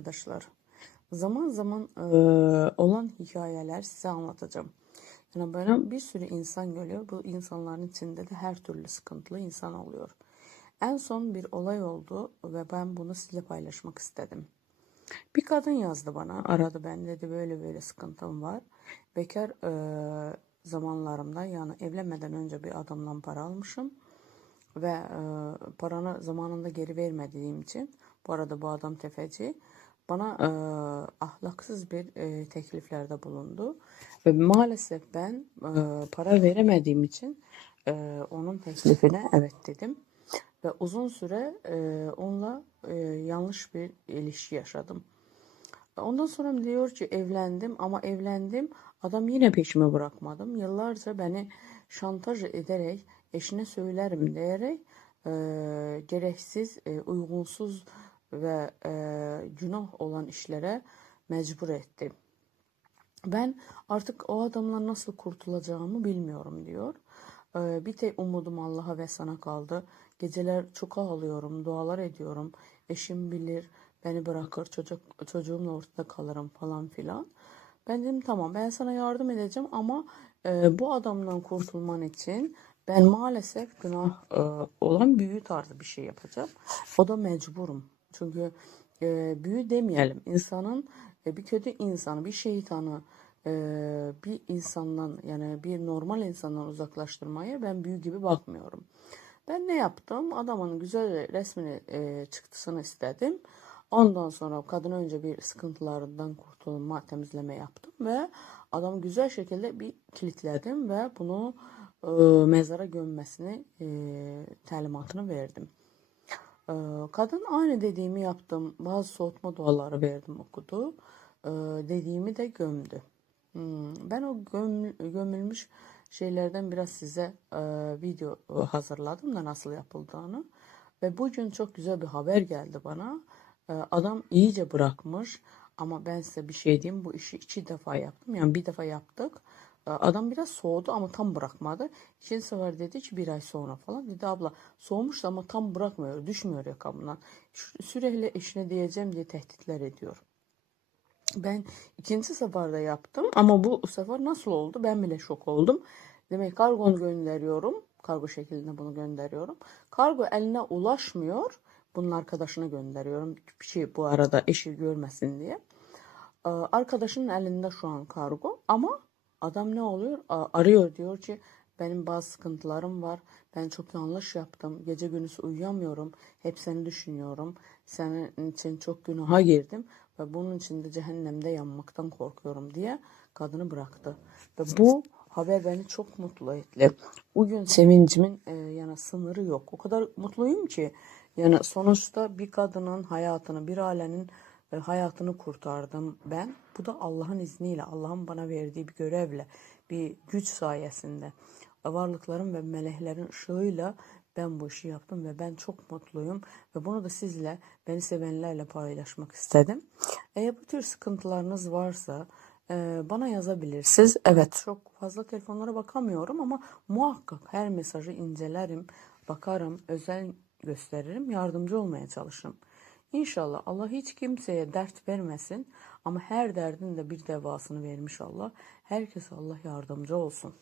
Arkadaşlar zaman zaman eee, olan hikayeler size anlatacağım. Yani böyle bir sürü insan geliyor. Bu insanların içinde de her türlü sıkıntılı insan oluyor. En son bir olay oldu ve ben bunu sizinle paylaşmak istedim. Bir kadın yazdı bana, aradı ben dedi böyle böyle sıkıntım var. Bekar eee, zamanlarımda yani evlenmeden önce bir adamdan para almışım ve e, paranı zamanında geri vermediğim için bu arada bu adam tefeci bana e, ahlaksız bir e, tekliflerde bulundu ve maalesef ben e, para veremediğim için e, onun teklifine evet dedim ve uzun süre e, onunla e, yanlış bir ilişki yaşadım. Ondan sonra diyor ki evlendim ama evlendim adam yine peşimi bırakmadım. Yıllarca beni şantaj ederek eşine söylerim diyerek e, gereksiz, e, uygunsuz ve e, günah olan işlere mecbur etti. Ben artık o adamla nasıl kurtulacağımı bilmiyorum diyor. Ee, bir tek umudum Allah'a ve sana kaldı. Geceler çok ağlıyorum, dualar ediyorum. Eşim bilir, beni bırakır, çocuk çocuğumla ortada kalırım falan filan. Ben dedim tamam ben sana yardım edeceğim ama e, bu adamdan kurtulman için ben maalesef günah e, olan büyü tarzı bir şey yapacağım. O da mecburum. Çünkü e, büyü demeyelim. İnsanın e, bir kötü insanı, bir şeytanı e, bir insandan yani bir normal insandan uzaklaştırmaya ben büyü gibi bakmıyorum. Ben ne yaptım? Adamın güzel resmini e, çıktısını istedim. Ondan sonra kadın önce bir sıkıntılarından kurtulma, temizleme yaptım ve adamı güzel şekilde bir kilitledim ve bunu e, mezara gömmesini e, talimatını verdim. E, kadın aynı dediğimi yaptım. Bazı soğutma duaları verdim okudu. E, dediğimi de gömdü. Hmm, Ben o göm, gömülmüş şeylerden biraz size e, video hazırladım da nasıl yapıldığını. Ve bugün çok güzel bir haber geldi bana. E, adam iyice bırakmış ama ben size bir şey diyeyim bu işi iki defa yaptım. Yani bir defa yaptık. Adam biraz soğudu ama tam bırakmadı. İkinci sefer dedi ki bir ay sonra falan. Dedi abla soğumuş ama tam bırakmıyor. Düşmüyor yakamdan. Sürekli eşine diyeceğim diye tehditler ediyor. Ben ikinci seferde yaptım ama bu sefer nasıl oldu ben bile şok oldum. Demek kargonu gönderiyorum. Kargo şeklinde bunu gönderiyorum. Kargo eline ulaşmıyor. Bunun arkadaşına gönderiyorum. Bir şey bu arada eşi görmesin diye. Arkadaşının elinde şu an kargo ama adam ne oluyor? Arıyor diyor ki benim bazı sıkıntılarım var. Ben çok yanlış yaptım. Gece gündüz uyuyamıyorum. Hep seni düşünüyorum. Senin için çok günaha girdim ve bunun için de cehennemde yanmaktan korkuyorum diye kadını bıraktı. Ve bu haber beni çok mutlu etti. Bugün sevincimin e, yani sınırı yok. O kadar mutluyum ki yani sonuçta bir kadının hayatını, bir ailenin hayatını kurtardım ben. Bu da Allah'ın izniyle, Allah'ın bana verdiği bir görevle, bir güç sayesinde, varlıkların ve meleklerin ışığıyla ben bu işi yaptım ve ben çok mutluyum ve bunu da sizle, beni sevenlerle paylaşmak istedim. Eğer bu tür sıkıntılarınız varsa e, bana yazabilirsiniz. Evet, çok fazla telefonlara bakamıyorum ama muhakkak her mesajı incelerim, bakarım, özel gösteririm, yardımcı olmaya çalışırım. İnşallah Allah hiç kimseye dert vermesin ama her derdin de bir devasını vermiş Allah. Herkese Allah yardımcı olsun.